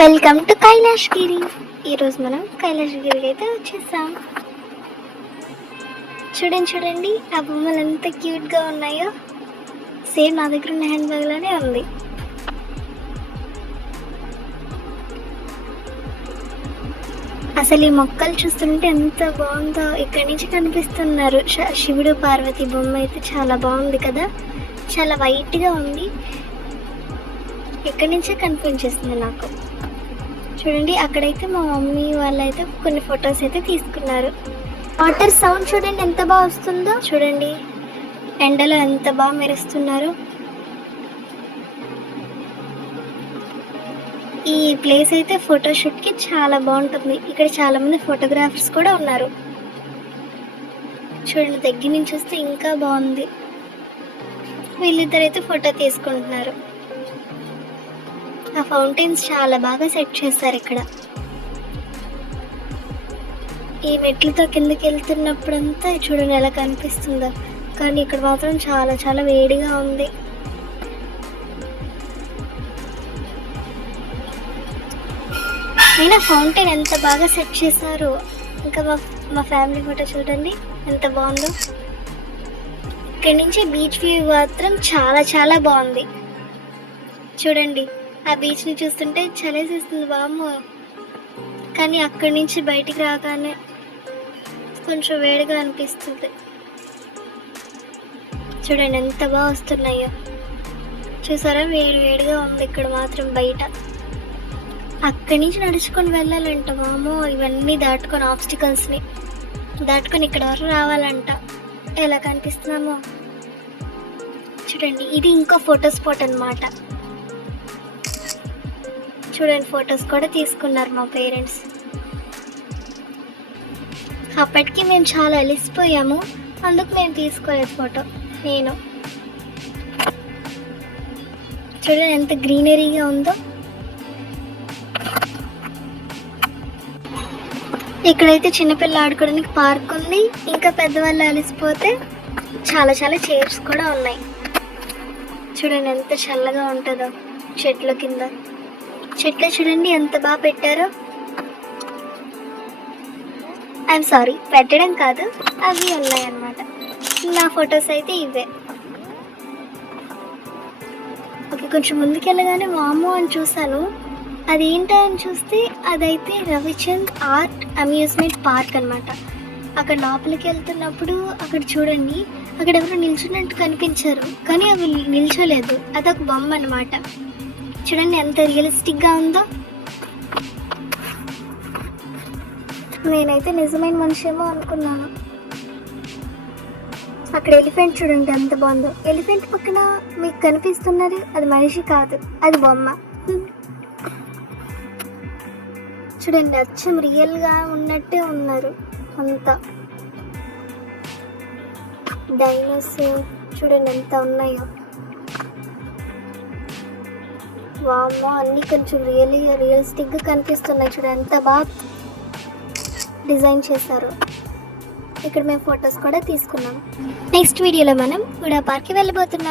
Welcome to Kailashgiri. ఈరోజు మనం కైలాష్గిరికి అయితే వచ్చేసాం. చూడండి ఆ బొమ్మలు ఎంత క్యూట్గా ఉన్నాయో. సేమ్ నా దగ్గర ఉన్న హ్యాండ్ బ్యాగ్ లానే ఉంది. అసలు ఈ మొక్కలు చూస్తుంటే ఎంత బాగుందో. ఇక్కడి నుంచి కనిపిస్తున్నారు శివుడు పార్వతి బొమ్మ అయితే చాలా బాగుంది కదా. చాలా వైట్గా ఉంది. ఇక్కడి నుంచే కనిపించేస్తుంది నాకు. చూడండి అక్కడైతే మా మమ్మీ వాళ్ళైతే కొన్ని ఫొటోస్ అయితే తీసుకున్నారు. వాటర్ సౌండ్ చూడండి ఎంత బాగా వస్తుందో. చూడండి ఎండలో ఎంత బాగా మెరుస్తున్నారు. ఈ ప్లేస్ అయితే ఫోటోషూట్కి చాలా బాగుంటుంది. ఇక్కడ చాలా మంది ఫోటోగ్రాఫర్స్ కూడా ఉన్నారు. చూడండి దగ్గర నుంచి చూస్తే ఇంకా బాగుంది. వీళ్ళిద్దరైతే ఫోటో తీసుకుంటున్నారు. ఆ ఫౌంటైన్స్ చాలా బాగా సెట్ చేశారు ఇక్కడ. ఈ మెట్లతో కిందకి వెళ్తున్నప్పుడంతా చూడండి ఎలా కనిపిస్తుందో. కానీ ఇక్కడ మాత్రం చాలా చాలా వేడిగా ఉంది. అయినా ఫౌంటైన్ ఎంత బాగా సెట్ చేశారు. ఇంకా మా ఫ్యామిలీ ఫోటో చూడండి ఎంత బాగుందో. ఇక్కడి నుంచి బీచ్ వ్యూ మాత్రం చాలా చాలా బాగుంది. చూడండి ఆ బీచ్ని చూస్తుంటే చలేసేస్తుంది బామ్మ. కానీ అక్కడి నుంచి బయటికి రాగానే కొంచెం వేడిగా అనిపిస్తుంది. చూడండి ఎంత బాగా వస్తున్నాయో. చూసారా వేడిగా ఉంది ఇక్కడ మాత్రం బయట. అక్కడి నుంచి నడుచుకొని వెళ్ళాలంట మామో. ఇవన్నీ దాటుకొని ఆబ్స్టికల్స్ని దాటుకొని ఇక్కడ వరకు రావాలంట. ఎలా కనిపిస్తున్నామో చూడండి. ఇది ఇంకో ఫోటో స్పాట్ అన్నమాట. చూడండి ఫొటోస్ కూడా తీసుకున్నారు మా పేరెంట్స్. అప్పటికి మేము చాలా అలిసిపోయాము, అందుకు మేము తీసుకోలేదు ఫోటో. నేను చూడండి ఎంత గ్రీనరీగా ఉందో. ఇక్కడైతే చిన్నపిల్ల ఆడుకోవడానికి పార్క్ ఉంది. ఇంకా పెద్దవాళ్ళు అలిసిపోతే చాలా చాలా చైర్స్ కూడా ఉన్నాయి. చూడండి ఎంత చల్లగా ఉంటుందో చెట్ల కింద. చెట్లు చూడండి ఎంత బాగా పెట్టారో. ఐఎమ్ సారీ, పెట్టడం కాదు, అవి ఉన్నాయన్నమాట. నా ఫొటోస్ అయితే ఇవే. ఓకే, కొంచెం ముందుకెళ్ళగానే వామో అని చూసాను. అది ఏంటో అని చూస్తే అదైతే రవిచంద్ ఆర్ట్ అమ్యూజ్మెంట్ పార్క్ అనమాట. అక్కడ లోపలికి వెళ్తున్నప్పుడు అక్కడ చూడండి అక్కడ ఎవరు నిల్చున్నట్టు కనిపించారు, కానీ అవి నిల్చోలేదు. అదొక బొమ్మ అనమాట. చూడండి ఎంత రియలిస్టిక్గా ఉందో. నేనైతే నిజమైన మనిషి ఏమో అనుకున్నాను. అక్కడ ఎలిఫెంట్ చూడండి ఎంత బాగుందో. ఎలిఫెంట్ పక్కన మీకు కనిపిస్తున్నది అది మనిషి కాదు, అది బొమ్మ. చూడండి అచ్చం రియల్గా ఉన్నట్టే ఉన్నారు అంతా. డైనోస్ చూడండి ఎంత ఉన్నాయో. వామ్మో అన్నీ కొంచెం రియలిస్టిక్గా కనిపిస్తున్నాయి. చూడండి ఎంత బాగా డిజైన్ చేశారు. ఇక్కడ మేము ఫొటోస్ కూడా తీసుకున్నాం. నెక్స్ట్ వీడియోలో మనం కూడా పార్క్కి వెళ్ళబోతున్నాం.